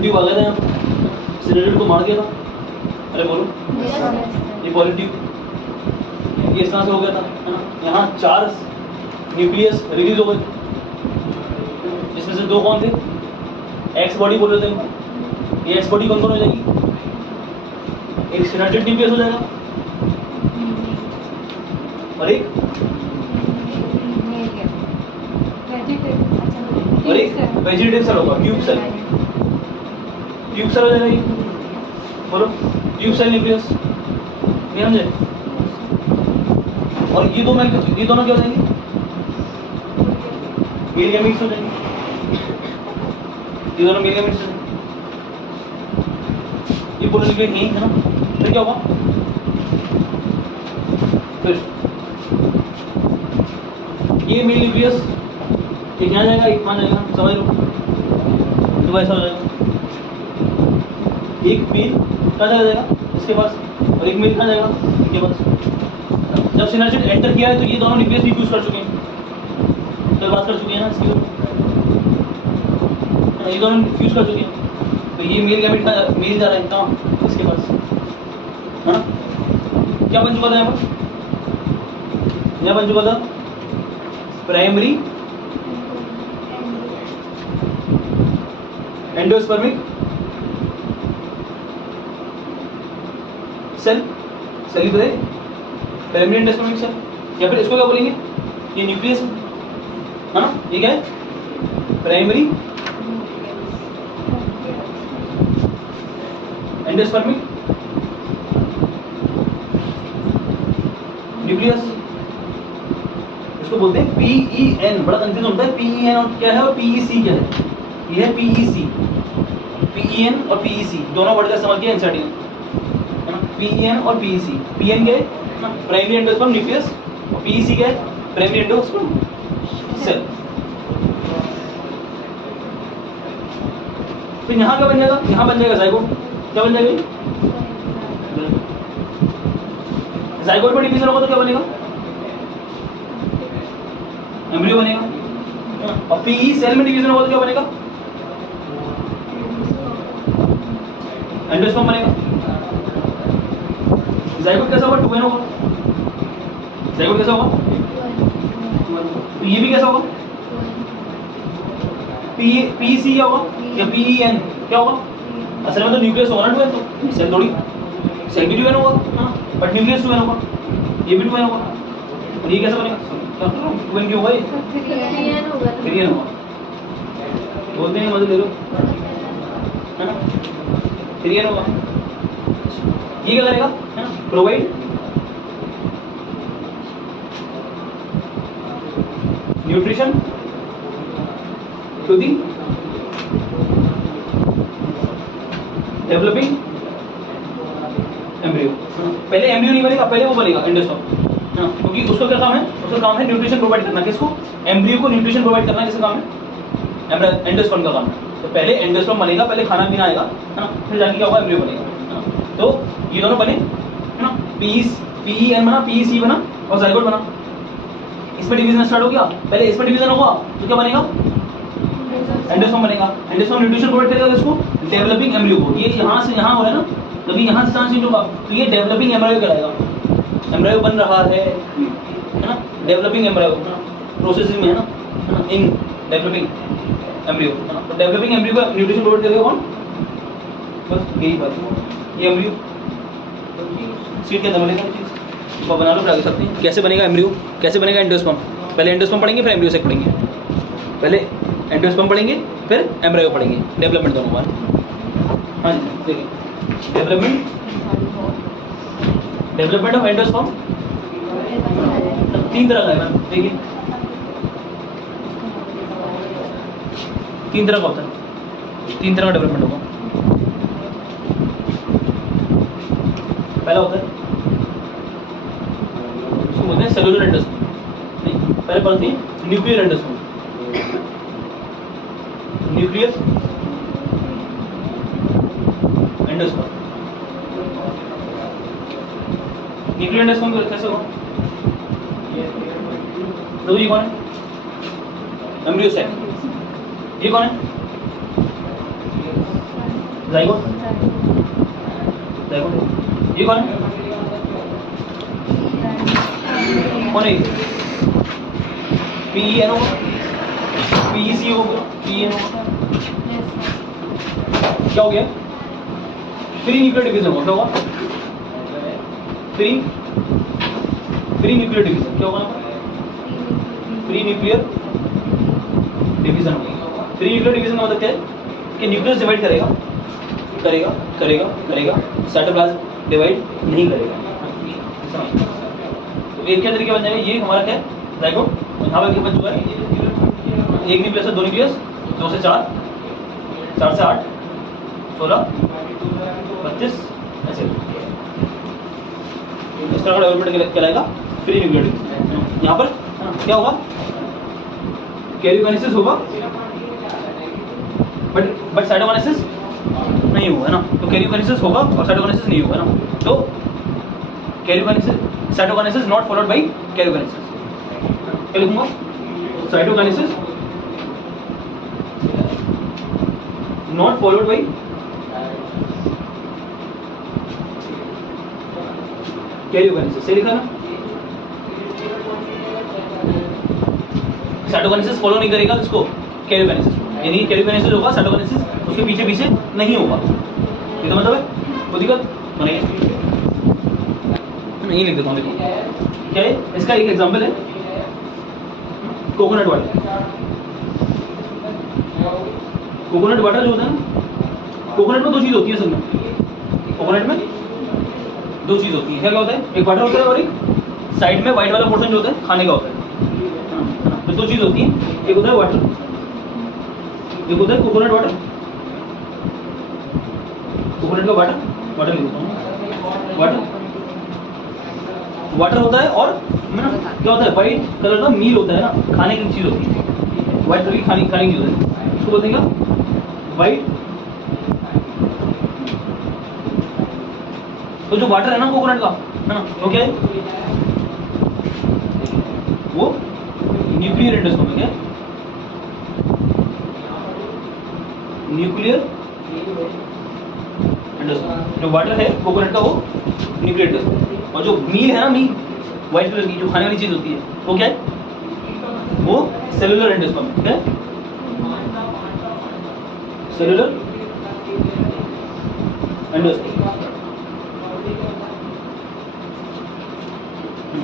पॉलिट्यूब आ गया था यहाँ पर, सिलेंडर को मार दिया था। अरे बोलो, ये पॉलिट्यूब ये इस तरह से हो गया था, है ना। यहाँ 4 न्यूक्लियस रिलीज हो गए, जिसमें से 2 कौन थे, एक्स बॉडी बोल रहे थे इनको। ये एक्स बॉडी कौन कौन हो जाएगी, एक सिनेप्टिक न्यूक्लियस हो जाएगा और एक वेजिटेटिव सेल होगा, ट्यूब सेल। ट्यूब सेल हो जाएगा ये, बोलो ट्यूब सेल न्यूक्लियस, ये समझे। और ये दोनों क्या हो जाएंगे, मेल गैमीट्स हो जाएंगे, ये दोनों मेल गैमीट्स हो जाएंगे। ये पूरा न्यूक्लियस यही है ना। फिर क्या होगा, फिर ये मेल न्यूक्लियस एक यहाँ जाएगा, एक वहाँ जाएगा, समझ लो। तो ऐसा हो जाएगा, एक मेल कहाँ जाएगा इसके पास, और एक मेल कहाँ जाएगा इनके पास। जब सिनर्जिड एंटर किया है तो ये दोनों न्यूक्लियस भी यूज कर चुके हैं, तो बात कर चुके हैं ना इसकी, ये दोनों यूज कर चुके हैं। तो ये मेल गैमेट का मेल जा रहा है कहाँ, इसके पास, है ना। क्या बन चुका था यहाँ पर, यहाँ बन चुका था प्राइमरी एंडोस्पर्मिक सेल, सेल ही तो है प्राइमरी एंडोस्पर्मिक सेल, या फिर इसको क्या बोलेंगे, ये न्यूक्लियस है ना। ये क्या है, प्राइमरी एंडोस्पर्मिक न्यूक्लियस, इसको बोलते हैं PEN। बड़ा कंफ्यूजन होता है PEN और क्या है और PEC क्या है। ये है PEC, PEN और PEC दोनों वर्ड का इस्तेमाल किया एनसीईआरटी ने, है ना। PEN और PEC, PN क्या है ना, प्राइमरी एंडोस्पर्म न्यूक्लियस, और PEC क्या है, प्राइमरी एंडोस्पर्म सेल। तो यहाँ क्या बन जाएगा, यहाँ बन जाएगा जाइगोट। क्या बन जाएगा, जाइगोट में डिवीजन होगा तो क्या बनेगा, एम्ब्रियो बनेगा। और PE सेल में डिवीजन होगा तो क्या बनेगा, एंडोस्पर्म बनेगा। जाइगोट कैसा होगा, 2n होगा। जाइगोट कैसा होगा, तो ये भी कैसा होगा, PEC क्या होगा, या PEN क्या होगा। असल में तो न्यूक्लियस होगा ना 2n, तो सेल थोड़ी, सेल भी 2n होगा, बट न्यूक्लियस 2n होगा, ये भी 2n होगा। और ये कैसा बनेगा, 2n क्यों होगा, ये 3n होगा। बोलते हैं मजे ले लो, है ना, 3n होगा। ये क्या करेगा, है ना, provide nutrition to the developing embryo. पहले एम्ब्रियो नहीं बनेगा, पहले वो बनेगा एंडोस्पर्म, है ना, क्योंकि उसका क्या काम है, उसका काम है न्यूट्रिशन प्रोवाइड करना। किसको, एम्ब्रियो को न्यूट्रिशन प्रोवाइड करना किसका काम है, एंडोस्पर्म का काम है। तो पहले एंडोस्पर्म बनेगा, पहले खाना पीना आएगा, है ना, फिर जाके क्या होगा, एम्ब्रियो बनेगा, है ना। तो ये दोनों बने, है ना, PEN बना, PEC बना और जाइगोट बना। इसमें डिवीजन स्टार्ट हो गया, पहले इसमें डिवीजन होगा तो क्या बनेगा, एंडोस्पर्म बनेगा। एंडोस्पर्म न्यूट्रिशन प्रोवाइड करेगा किसको, डेवलपिंग एम्ब्रियो को। ये यहाँ से यहाँ हो रहा है ना, कभी यहाँ से ट्रांजिट होगा तो ये डेवलपिंग एम्ब्रियो कहलाएगा। एम्ब्रियो बन रहा है ना, डेवलपिंग एम्ब्रियो प्रोसेसिंग में है ना, इन डेवलपिंग एम्ब्रियो, है ना। तो डेवलपिंग एम्ब्रियो का न्यूट्रिशन प्रोवाइड करेगा कौन, बस यही बात है। ये एम्ब्रियो सीट के अंदर बनेगा, तो बना लो, आगे सकते हैं कैसे बनेगा एम्ब्रियो, कैसे बनेगा एंडोस्पर्म। पहले एंडोस्पर्म पढ़ेंगे, फिर एम्ब्रियो से पढ़ेंगे। पहले एंडोस्पर्म पढ़ेंगे, फिर एम्ब्रियो पढ़ेंगे, डेवलपमेंट दोनों बार। हाँ जी देखिए, डेवलपमेंट ऑफ एंडोस्पर्म 3 तरह का है मैम। देखिए 3 तरह का होता है, 3 तरह का डेवलपमेंट होगा। पहला होता है, इसको बोलते हैं सेलुलर एंडोस्पर्म। नहीं, पहले पढ़ते हैं nuclear endosperm. Nuclear endosperm, nuclear endosperm कैसे होगा, तो ये कौन है, एम्ब्रियो सेल। ये कौन है, जाइगोट, जाइगोट ये कौन है? कौन है? PEN होगा, PEC होगा, PEN होगा, क्या हो गया? फ्री न्यूक्लियर डिवीजन होगा, क्या होगा? फ्री न्यूक्लियर डिवीजन क्या होगा? फ्री न्यूक्लियर डिवीजन होगा। फ्री न्यूक्लियर डिवीजन का मतलब क्या है कि न्यूक्लियस डिवाइड करेगा, करेगा, करेगा, करेगा, साइटोप्लाज्म डिवाइड नहीं करेगा। तो एक क्या तरीके बन जाएगा? ये हमारा क्या है? जाइगोट। यहाँ पर क्या बन चुका है? एक न्यूक्लियस है, दो न्यूक्लियस, 2 से 4, 4 से 8, 16, 25 ऐसे। इस तरह का डेवलपमेंट कहलाएगा फ्री न्यूक्लियर डिवीजन। यहाँ पर क्या होगा? कैरियोकाइनेसिस होगा, बट साइटोकाइनेसिस नहीं होगा ना। तो कैरियोकाइनेसिस होगा और साइटोकाइनेसिस नहीं होगा ना। तो karyokinesis, cytokinesis not followed by karyokinesis. क्या लिखूंगा? Cytokinesis not followed by karyokinesis. सही लिखा ना? साइटोकाइनेसिस फॉलो नहीं करेगा इसको, कैरियोकाइनेसिस, यानी कैरियोकाइनेसिस होगा, साइटोकाइनेसिस उसके पीछे पीछे नहीं होगा। ये तो मतलब है कोई दिक्कत नहीं, नहीं लिख देता हूँ। देखो क्या है, इसका एक एग्जांपल है कोकोनट वाटर। कोकोनट वाटर जो होता है ना, कोकोनट में दो चीज होती है सब में। कोकोनट में दो चीज होती है, क्या क्या होता है? एक वाटर होता है और एक साइड में व्हाइट वाला पोर्शन जो होता है खाने का होता है। तो दो चीज होती है, एक होता है वाटर, एक होता है कोकोनट वाटर। कोकोनट का वाटर, वाटर लिख देता हूँ, वाटर, वाटर होता है। और क्या होता है? व्हाइट कलर का मील होता है ना, खाने की चीज होती है, व्हाइट कलर की खाने की चीज होती है, उसको बोलते हैं व्हाइट। तो जो वाटर है ना कोकोनट का, है ना, वो क्या है? वो न्यूक्लियर एंडोस्पर्म है। Nuclear endosperm. जो वाटर है कोकोनट का वो न्यूक्लियर एंडोस्पर्म। और जो मील है ना, मील व्हाइट कलर की जो खाने वाली चीज होती है, वो क्या है? वो सेलुलर एंडोस्पर्म। क्या है? Cellular endosperm.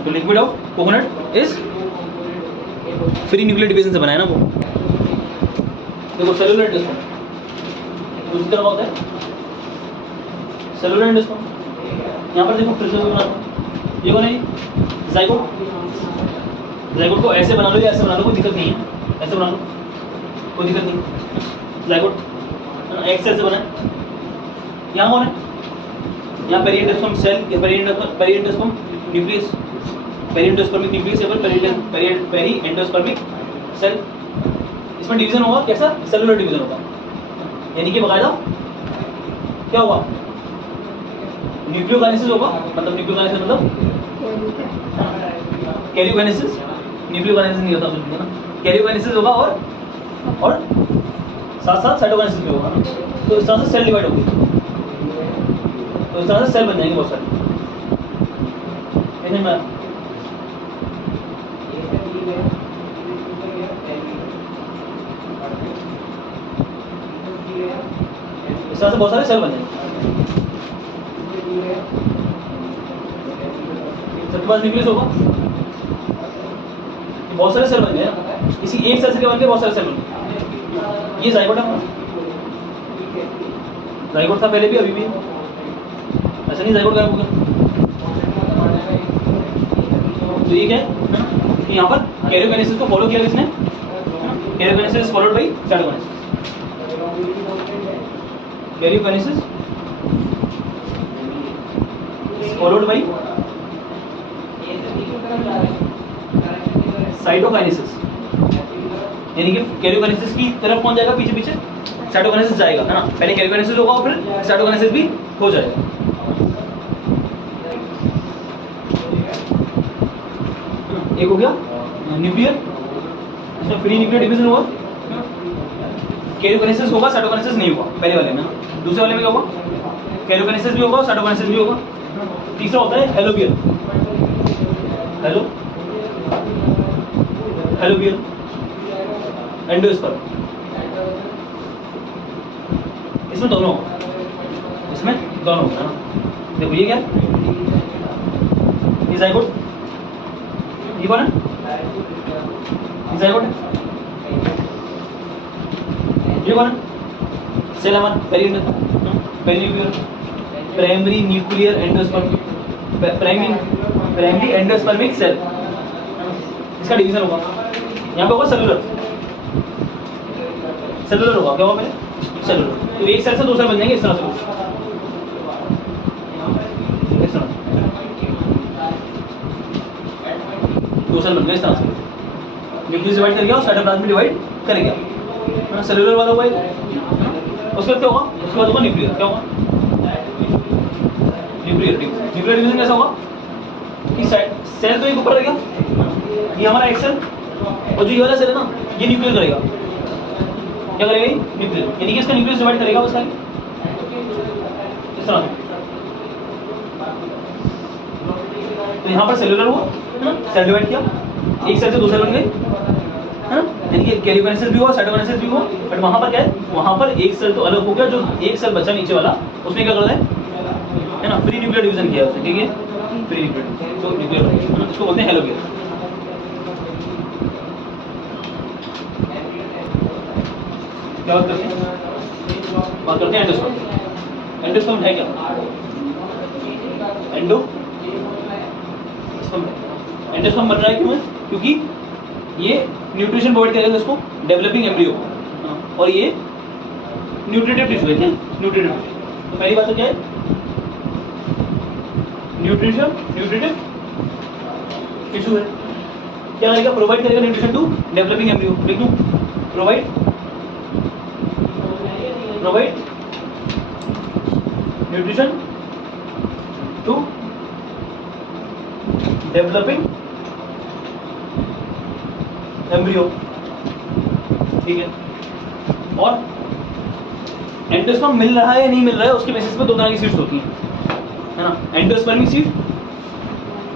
तो liquid of coconut is free nuclear division से बना है ना वो। देखो सेलुलर एंडोस्पर्म दूसरी तरफ होता है सेलुलर एंडोस्पर्म। यहाँ पर देखो फिर से बनाता हूँ, ये कौन है? जाइगोट। जाइगोट को ऐसे बना लो या ऐसे बना लो, कोई दिक्कत नहीं है। ऐसे बना लो कोई दिक्कत नहीं। जाइगोट एक्स ऐसे बना है। यहाँ कौन है? यहाँ पेरिएंडोस्पर्म सेल, पेरिएंडोस्पर्म न्यूक्लियस, पेरिएंडोस्पर्मिक न्यूक्लियस या फिर पेरिएंडोस्पर्मिक सेल। इसमें डिवीजन होगा कैसा? सेलुलर डिवीजन होगा, यानी कि बकायदा क्या होगा? न्यूक्लियोकाइनेसिस होगा। मतलब न्यूक्लियोकाइनेसिस मतलब कैरियोकाइनेसिस, न्यूक्लियोकाइनेसिस नहीं होता उसमें ना, कैरियोकाइनेसिस होगा और साथ साथ साइटोकाइनेसिस भी होगा। तो इस तरह से सेल डिवाइड होगी, तो इस तरह से सेल बन जाएंगे बहुत सारे। इस तरह से बहुत सारे सेल बन जाएंगे। सबके पास न्यूक्लियस होगा, बहुत सारे सेल बन गए। इसी एक सेल से बन के बहुत सारे सेल बन गए। ये जाइगोट है, जाइगोट था पहले भी अभी भी, ऐसा नहीं जाइगोट गायब हो गया। तो ये क्या है कि यहाँ पर कैरियोकाइनेसिस को फॉलो किया किसने? Karyokinesis followed by cytokinesis. Karyokinesis followed by cytokinesis, यानी कि कैरियोकाइनेसिस की तरफ कौन जाएगा? पीछे पीछे साइटोकाइनेसिस जाएगा, है ना। पहले कैरियोकाइनेसिस होगा और फिर साइटोकाइनेसिस भी हो जाएगा। एक हो गया न्यूक्लियर, इसमें फ्री न्यूक्लियर डिवीजन हुआ, कैरियोकाइनेसिस होगा, साइटोकाइनेसिस नहीं हुआ पहले वाले में। दूसरे वाले में क्या होगा? कैरियोकाइनेसिस भी होगा और साइटोकाइनेसिस भी होगा। तीसरा होता है हेलोबियल। हेलोबियल एंडोस्पर्म, इसमें दोनों होगा, इसमें दोनों होगा ना। देखो ये क्या, ये जाइगोट, ये कौन है? ये जाइगोट है, ये कौन है? सेल हमारा perinuclear, primary nuclear endosperm, primary endospermic cell, इसका डिवीजन होगा। यहाँ पे होगा सेलुलर, सेलुलर होगा, क्या होगा पहले? सेलुलर। तो एक सेल से दो सेल बन जाएंगे इस तरह से, इस तरह दो सेल बन गए इस तरह से। न्यूक्लियस डिवाइड कर गया और साइटोप्लाज्म डिवाइड कर गया, है ना। सेलुलर वाला हुआ है। उसके बाद क्या होगा? उसके बाद होगा न्यूक्लियर। क्या होगा? न्यूक्लियर डिवीजन कैसा होगा कि सेल तो एक ऊपर रहेगा, ये हमारा एक सेल, और जो ये वाला सेल है ना, ये न्यूक्लियर करेगा। क्या करेगा? ये न्यूक्लियर, यानी कि इसका न्यूक्लियस डिवाइड करेगा उसका इस तरह से। तो यहाँ पर सेलुलर हुआ, है ना, सेल डिवाइड किया, एक सेल से दो सेल बन गए, है ना, यानी कि कैरियोकाइनेसिस भी हुआ, साइटोकाइनेसिस भी हुआ। बट वहां पर क्या है? वहां पर एक सेल तो अलग हो गया, जो एक सेल बचा नीचे वाला, उसने क्या कर दिया है ना, फ्री न्यूक्लियर डिवीजन किया उसने, ठीक है, फ्री न्यूक्लियर, तो न्यूक्लियर, इसको बोलते हैं हेलोबियल। क्या बात करते हैं? बात करते हैं एंडोस्पर्म। एंडोस्पर्म है क्या? एंडोस्पर्म बन रहा है क्यों है? क्योंकि ये न्यूट्रिशन प्रोवाइड करेगा इसको, डेवलपिंग एम्ब्रियो, और ये न्यूट्रिटिव टिश्यू है, क्या? न्यूट्रिटिव। तो पहली बात तो क्या है? न्यूट्रिटिव टिश्यू है। क्या करेगा? प्रोवाइड करेगा न्यूट्रिशन टू डेवलपिंग एम्ब्रियो। लिख दूं, provide nutrition to developing embryo, ठीक है। और एंडोस्पर्म मिल रहा है या नहीं मिल रहा है, उसके बेसिस पे दो तरह की सीड्स होती हैं, है ना, एंडोस्पर्मिक सीड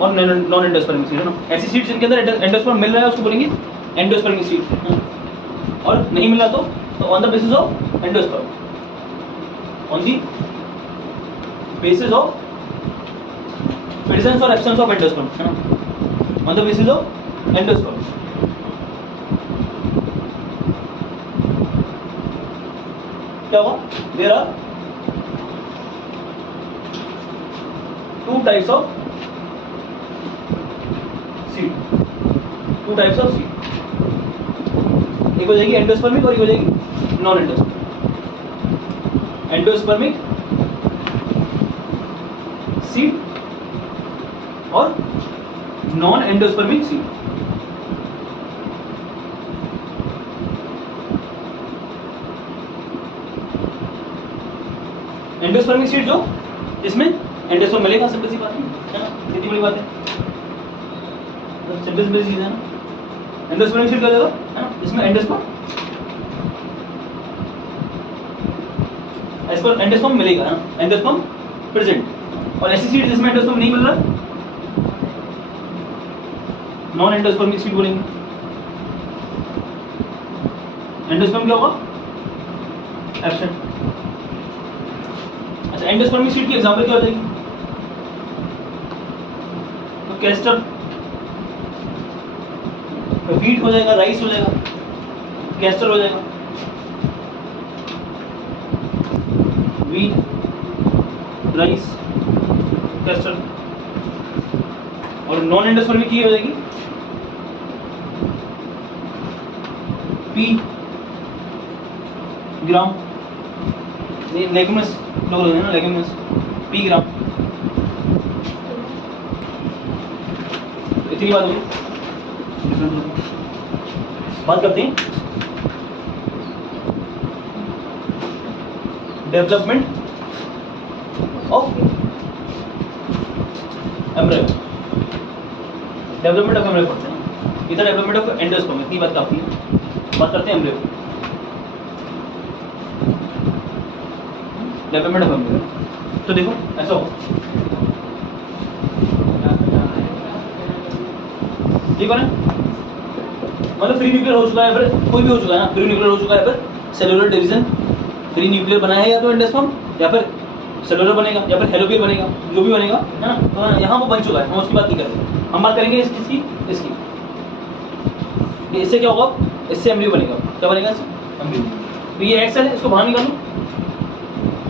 और नॉन एंडोस्पर्मिक सीड, है ना। ऐसी सीड जिनके अंदर एंडोस्पर्म मिल रहा है उसको बोलेंगे एंडोस्पर्मिक सीड, और नहीं मिल रहा तो on the basis of endosperm, on the basis of presence और एब्सेंस ऑफ एंडोस्पर्म, है ना, on the basis of endosperm. क्या हुआ? There are two types of seed, एक हो जाएगी एंडोस्पर्मिक और एक हो जाएगी नॉन एंडोस्पर्मिक। एंडोस्पर्मिक सीड और non endospermic seed. Endospermic seed जो, इसमें एंडोस्पर्म मिलेगा, सिंपल सी बात है ना, इतनी बड़ी बात है, सिंपल चीज है ना। एंडोस्पर्मिक सीड क्या हो जाएगा, है ना, इसमें एंडोस्पर्म मिलेगा, है ना, एंडोस्पर्म प्रेजेंट। और ऐसी सीड जिसमें एंडोस्पर्म नहीं मिल रहा, नॉन एंडोस्पर्मिक सीड बोलेंगे। एंडोस्पर्म क्या होगा? एब्सेंट। अच्छा, एंडोस्पर्मिक सीड की एग्जांपल क्या हो जाएगी? तो कैस्टर, व्हीट हो जाएगा, राइस हो जाएगा, कैस्टर हो जाएगा, व्हीट, राइस, कैस्टर। और नॉन एंडोस्पर्मिक की हो जाएगी पी ग्राम, लेगुमिनस लोग हैं ना, लेगुमिनस, पी ग्राम। इतनी बात होगी। बात करते हैं development of embryo. Development of embryo पढ़ते हैं, इधर डेवलपमेंट ऑफ एंडोस्पर्म, इतनी बात काफी है। बात करते हैं एम्ब्रियो। लेफ्ट में डबल एम्ब्रियो। तो देखो ऐसा हो, ठीक है ना, मतलब फ्री न्यूक्लियर हो चुका है, फिर कोई भी हो चुका है ना, फ्री न्यूक्लियर हो चुका है, फिर सेलुलर डिवीजन, फ्री न्यूक्लियर बना है या तो एंडोस्पर्म या फिर सेलुलर बनेगा या फिर हेलोपियर बनेगा, जो भी बनेगा है ना। तो यहाँ वो बन चुका है, हम उसकी बात नहीं करेंगे, हम बात करेंगे इसकी इसकी। इससे क्या होगा, इससे एम्ब्रियो बनेगा, क्या बनेगा इससे एम्ब्रियो। तो ये एक्स है, इसको बाहर निकालो।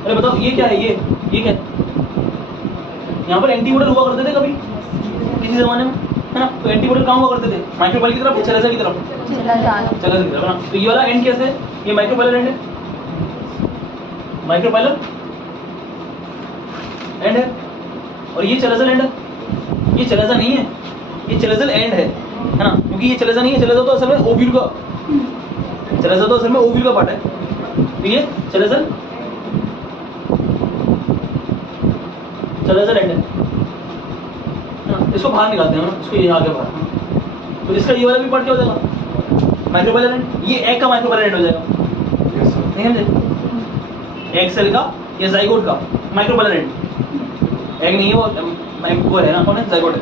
अरे बताओ ये क्या है, ये क्या है? यहाँ पर एंटीमोडल हुआ करते थे कभी किसी जमाने में, है ना। तो एंटीमोडल कहाँ हुआ करते थे, माइक्रोपाइलर की तरफ, चलाजा की तरफ, चलाजा की तरफ ना। तो ये वाला एंड कैसे है, ये माइक्रोपाइलर एंड है, माइक्रोपाइलर एंड है, और ये चलाजल एंड है। ये चलाजा नहीं है, ये चलाजल एंड है ना, क्योंकि ये चलाजा नहीं है, चलाजा तो असल में ओव्यूल का, चलाजा तो असल में ओव्यूल का पार्ट है। तो ये चलाजल एंड है ना, इसको बाहर निकालते हैं ना, इसको ये आगे बाहर। तो इसका ये वाला भी पार्ट क्या हो जाएगा, माइक्रोपाइलर एंड। ये एग का माइक्रोपाइलर एंड हो जाएगा, नहीं समझे, एग सेल का या जाइगोट का माइक्रोपाइलर एंड। एग नहीं है वो है ना, कौन है, जाइगोट है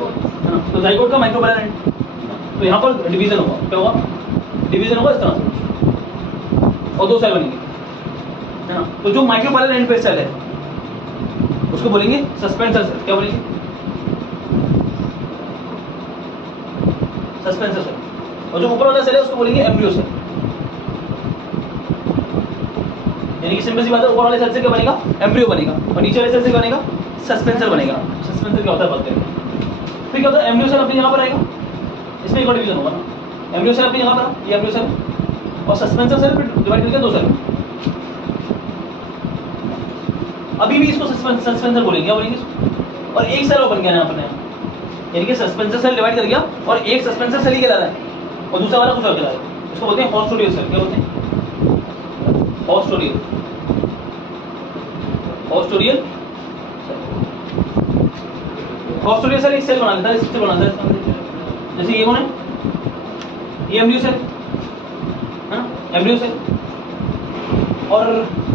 ना। तो जाइगोट का माइक्रोपाइलर एंड। तो यहाँ पर डिवीजन होगा, क्या होगा, डिवीजन होगा इस तरह से, और दो सेल बनेंगे, है ना। तो जो माइक्रोपाइलर एंड पे सेल है उसको बोलेंगे सस्पेंसर सेल, क्या बोलेंगे, सस्पेंसर सेल। और जो ऊपर वाला सेल है उसको बोलेंगे एम्ब्रियो सेल। यानी कि सिंपल सी बात है, ऊपर वाले सेल से क्या बनेगा, एम्ब्रियो बनेगा, और नीचे वाले सेल से क्या बनेगा, सस्पेंसर बनेगा। सस्पेंसर क्या होता है बात करेंगे। फिर क्या होता है, एम्ब्रियो सेल अपनी जगह पर आएगा, इसमें एक और डिवीजन होगा ना, एम्ब्रियो सेल अपनी जगह पर, ये एम्ब्रियो सेल, और सस्पेंसर सेल फिर डिवाइड करके दो सेल। अभी भी इसको सस्पेंसर बोलेंगे, क्या बोलेंगे इसको। और एक सेल और बन गया यहाँ पर, यानी कि सस्पेंसर सेल डिवाइड कर गया और एक सस्पेंसर सेल ही कहला रहा है और दूसरा वाला कुछ और कहला रहा है। इसको बोलते हैं हॉस्टोरियल सेल, क्या बोलते हैं, हॉस्टोरियल, हॉस्टोरियल हॉस्टोरियल सेल एक सेल बना लेता है, इससे बनाता है, जैसे ये कौन है, ये एम्ब्रियो सेल है ना, एम्ब्रियो सेल। और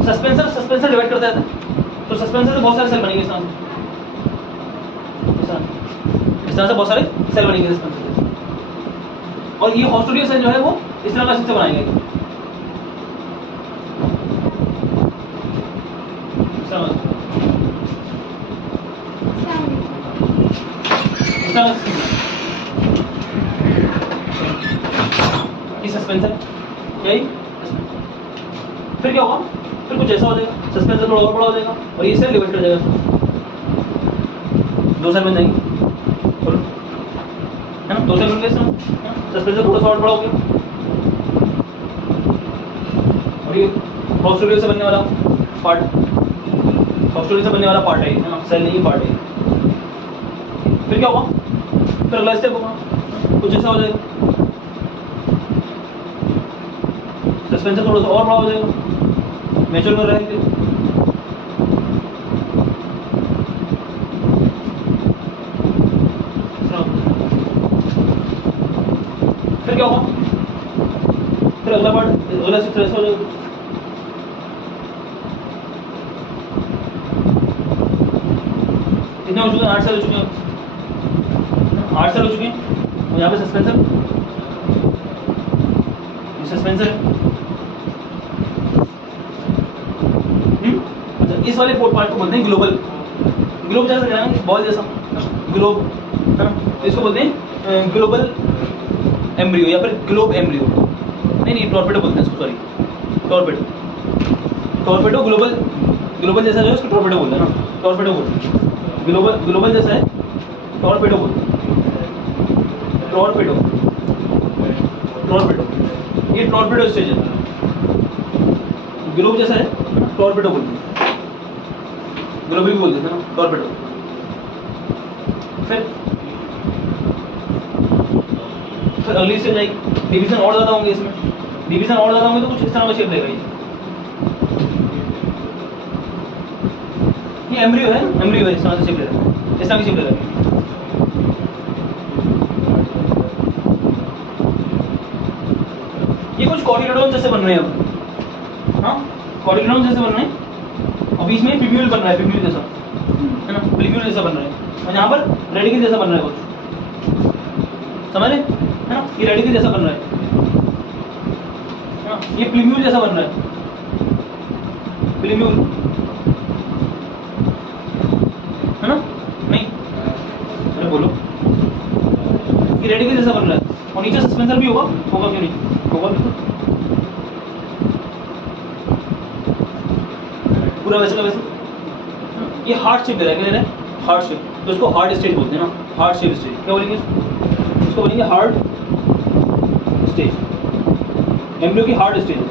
सस्पेंसर डिवाइड करता है, तो सस्पेंसर से बहुत सारे सेल बनेंगे इस तरह से बहुत सारे सेल बनेंगे सस्पेंसर से। और ये हॉस्टोरियल सेल जो है वो इस तरह का सिस्टम बनाएंगे, सस्पेंसर यही। फिर क्या होगा, फिर कुछ ऐसा हो जाएगा, सस्पेंसर थोड़ा और बड़ा हो जाएगा और ये सेल डिवाइड कर जाएगा, दो सेल बन जाएंगे, है ना, दो सेल बन गए, सस्पेंसर थोड़ा सा और बड़ा हो गया। और ये हॉस्टोरियल से बनने वाला पार्ट, हॉस्टोरियल से बनने वाला पार्ट है ना, सेल नहीं पार्ट है। फिर क्या होगा, फिर अगला स्टेप होगा, कुछ ऐसा हो जाएगा, सस्पेंसर थोड़ा सा और बड़ा हो जाएगा, मैच्योर कर रहेंगे। फिर क्या होगा, फिर अगला पार्ट, अगला स्टेप ऐसा हो जाएगा। कितने हो चुके हैं, 8 सेल हो चुके हैं, 8 सेल हो चुके हैं। और यहाँ पे सस्पेंसर, ये सस्पेंसर है। अच्छा, इस वाले पार्ट को बोलते हैं ग्लोबल, ग्लोब जैसा कराएंगे, बॉल जैसा ग्लोब, है ना। तो इसको बोलते हैं ग्लोबल एम्ब्रियो या फिर ग्लोब एम्ब्रियो, नहीं टॉर्पेडो बोलते हैं इसको, sorry torpedo, torpedo global, global जैसा जो है उसको टॉर्पेडो बोलते हैं ना, टॉर्पेडो बोलते हैं, ग्लोबल जैसा है टॉर्पेडो बोलते हैं, टॉर्पेडो, टॉर्पेडो, ये टॉर्पेडो स्टेज है, ग्लोब जैसा है टॉर्पेडो बोलते हैं, ग्लोब भी बोलते हैं ना, टॉर्पेडो। फिर अगली स्टेज आएगी, डिवीजन और ज्यादा होंगे इसमें, डिवीजन और ज्यादा होंगे तो कुछ इस तरह का शेप देगा ये एम्ब्रियो है, एम्ब्रियो है, इस तरह से शेप देगा, इस तरह की शेप देगा। ये कुछ कॉटिलोडोन जैसे बन रहे हैं अब, हाँ कॉटिलोडोन जैसे बन रहे हैं। अब बीच में फिब्यूल बन रहा है, फिब्यूल जैसा है ना, फिब्यूल जैसा बन रहा है, और यहाँ पर रेडिकल जैसा बन रहा है कुछ, समझ रहे है ना, ये रेडिकल जैसा बन रहा है ना, ये प्लीम्यूल जैसा बन रहा है, प्लीम्यूल है ना, नहीं अरे बोलो, ये रेडिकल जैसा बन रहा है, और नीचे सस्पेंसर भी होगा क्यों नहीं होगा, बिल्कुल पूरा वैसे का वैसे। ये हार्ट शेप दे रहा है, क्या दे रहा है, हार्ट शेप, तो इसको हार्ट स्टेज बोलते हैं ना, हार्ट शेप स्टेज, क्या बोलेंगे इसको बोलेंगे हार्ट स्टेज, एम्ब्रियो की हार्ट स्टेज है,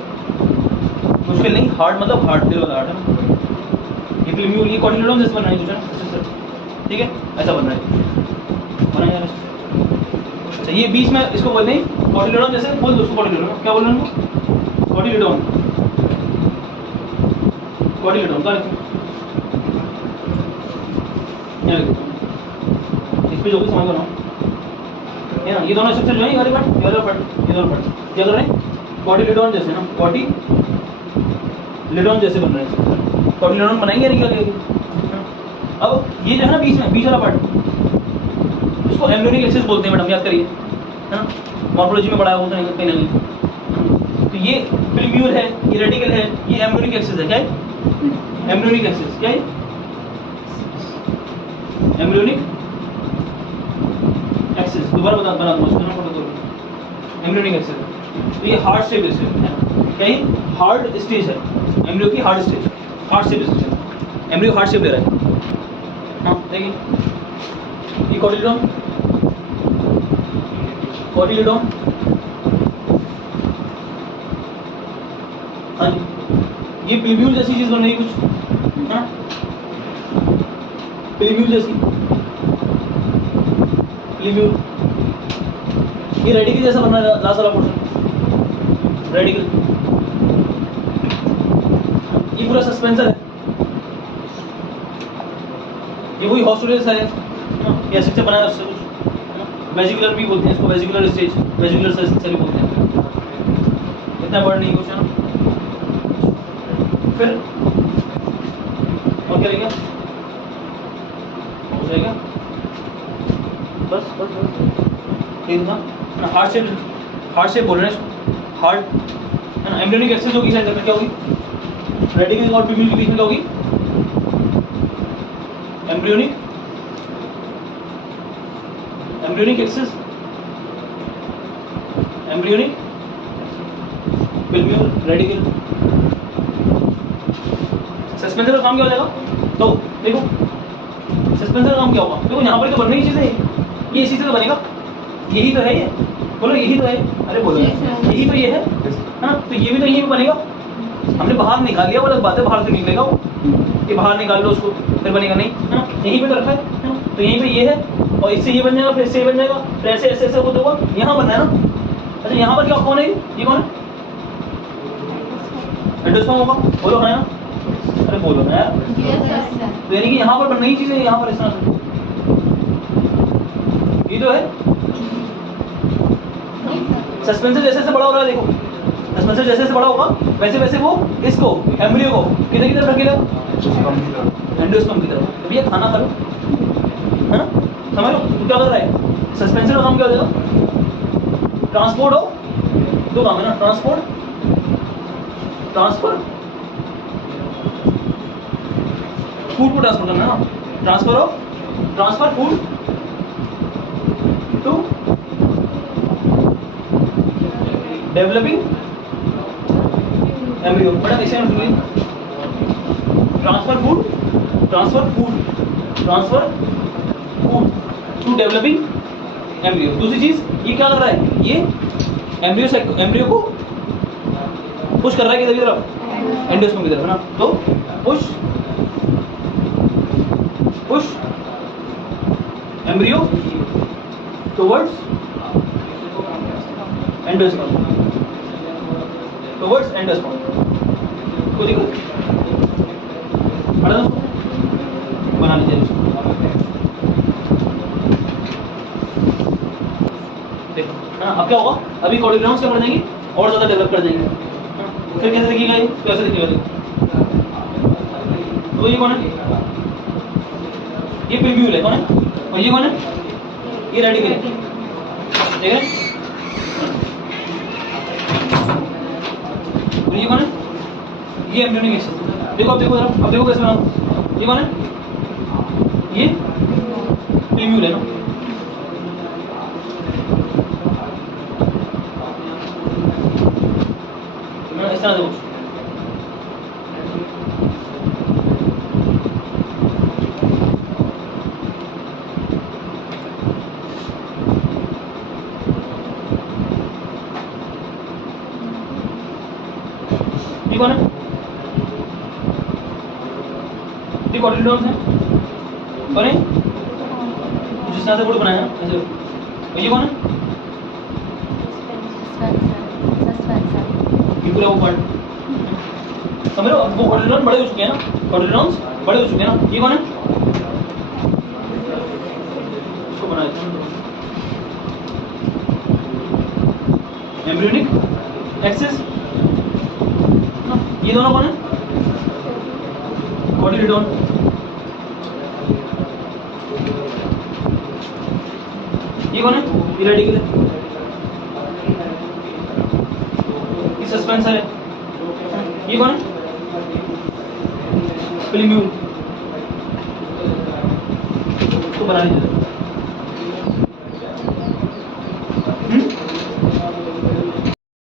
मुश्किल नहीं, हार्ट मतलब हार्ट, दिल वाला हार्ट है ना, ये प्लीम्यूल, ये कॉटिलिडोन जैसे बन रहा है, ठीक है, ऐसा बन रहा है, बना यार। अच्छा ये बीच में इसको बोलते हैं कॉटिलिडोन, जैसे बोल दो उसको कॉटिलिडोन, क्या बोल रहे हैं कॉटिलिडोन, कॉटिलिडोन का इस पे जो भी समझ रहा है ना, ये दोनों स्ट्रक्चर जो है ये वाले पार्ट, ये दोनों पार्ट क्या कर रहे हैं, कॉटिलिडोन जैसे ना, कॉटिलिडोन जैसे बन रहे हैं, कॉटिलिडोन बनाएंगे नहीं क्या। अब ये जो है ना बीच में, बीच वाला पार्ट, इसको एम्ब्रियोनिक एक्सिस बोलते हैं मैडम, याद करिए है ना, मॉर्फोलॉजी में पढ़ाया होता है कहीं ना कहीं। तो ये प्लीम्यूल है, ये रेडिकल है, ये एम्ब्रियोनिक एक्सिस है, क्या है एम्ब्रियोनिक एक्सिस, क्या है एम्ब्रियोनिक एक्सिस, दोबारा बना दूंगा इसको, एम्ब्रियोनिक एक्सिस। तो ये हार्ट शेप है, क्या ये हार्ट स्टेज है, एम्ब्रियो की heart stage, heart shape stage, embryo heart shape ले रहा है, हाँ देखिए ये कॉटिलिडोन, कॉटिलिडोन, हाँ जी, ये प्लीम्यूल जैसी चीज बन रही है कुछ, है ना, प्लीम्यूल जैसी, प्लीम्यूल, ये रेडिकल जैसा बन रहा है, लास्ट वाला पोर्शन रेडिकल, ये पूरा सस्पेंसर है, ये वही हॉस्टोरियल है ना, ये ऐसे से बनाया उससे कुछ, वेजिकुलर भी बोलते हैं इसको, वेजिकुलर स्टेज, वेजिकुलर सेल भी बोलते हैं, इतना वर्ड नहीं कुछ है ना। फिर और क्या रहेगा, हो जाएगा बस बस बस, ठीक था ना, हार्ट शेप बोल रहे हैं इसको, हार्ट है ना, एम्ब्रियोनिक एक्सिस होगी सेंटर में, क्या होगी रेडिकल और प्लीम्यूल के बीच में क्या होगी, embryonic axis, embryonic plumule radicle. Suspensor का काम क्या हो जाएगा, तो देखो सस्पेंसर का काम क्या होगा, देखो यहाँ पर तो बनने की चीज़ है, ये इसी से तो बनेगा, यही तो है ये, बोलो यही तो है, अरे बोलो यही तो ये है ना, तो ये भी तो यही पे बनेगा, हमने बाहर निकाल लिया, वो अलग बात है, बाहर से निकलेगा वो, ये बाहर निकाल लो उसको फिर बनेगा नहीं, है ना, यहीं पे तो रखा है ना? तो यहीं पे ये है, और इससे ये बन जाएगा, फिर इससे ये बन जाएगा, फिर ऐसे ऐसे ऐसे होता होगा, यहाँ बनना है ना। अच्छा यहाँ पर क्या कौन है, ये कौन है, एंडोस्पर्म होगा, बोलो है ना, अरे बोलो ना यार, तो यानी कि यहाँ पर बनना ही चीज़ है, यहाँ पर इस तरह से, ये जो है सस्पेंसर जैसे जैसे बड़ा हो रहा है, देखो सस्पेंसर जैसे जैसे बड़ा होगा वैसे वैसे वो इसको एम्ब्रियो को किधर की तरफ रखेगा, एंडोस्पर्म की तरफ। तो भैया खाना खा लो, है ना, समझ लो तो क्या कर रहा है, सस्पेंसर का काम क्या हो जाएगा, ट्रांसपोर्ट हो, दो काम है ना, ट्रांसफर फूड को ट्रांसफर करना ना, transfer food to developing embryo, बड़ा कैसे transfer food to developing embryo. दूसरी चीज ये क्या कर रहा है, ये एम्ब्रियो को पुश कर रहा है किधर की तरफ, एंडोस्पर्म की तरफ, है ना, तो पुश एम्ब्रियो टुवर्ड्स एंडोस्पर्म, तो देखो बना लीजिए देखो, है ना, अब क्या होगा, अभी कॉर्टिलिडोन्स क्या बढ़ जाएंगे और ज्यादा डेवलप कर जाएंगे, फिर कैसे दिखेगा ये, कैसे दिखेगा देखो, तो ये कौन है? ये प्रीम्यूल है, कौन है? और ये कौन है? ये रेडिकल है, देख रहे हैं? और ये कौन है? ये एम्ब्रियोनिक एक्सिस। देखो अब देखो जरा, अब देखो कैसे बनाऊं। ये कौन है? ये प्रीम्यूल है ना। इस तरह से ये कौन है? ये कॉटिलिडोन्स है, कौन है? जिस तरह से बोर्ड बनाया ऐसे। और ये कौन है? ये पूरा वो पार्ट समझ लो। वो कॉटिलिडोन बड़े हो चुके हैं ना, कॉटिलिडोन्स बड़े हो चुके हैं ना। ये कौन है? इसको बना देते हैं एम्ब्रियोनिक एक्सिस। ये दोनों कौन है? कॉटिलिडोन। ये कौन है? ये रेडिकल है, ये सस्पेंसर है। ये कौन है? प्रीम्यूल। इसको बना लीजिए।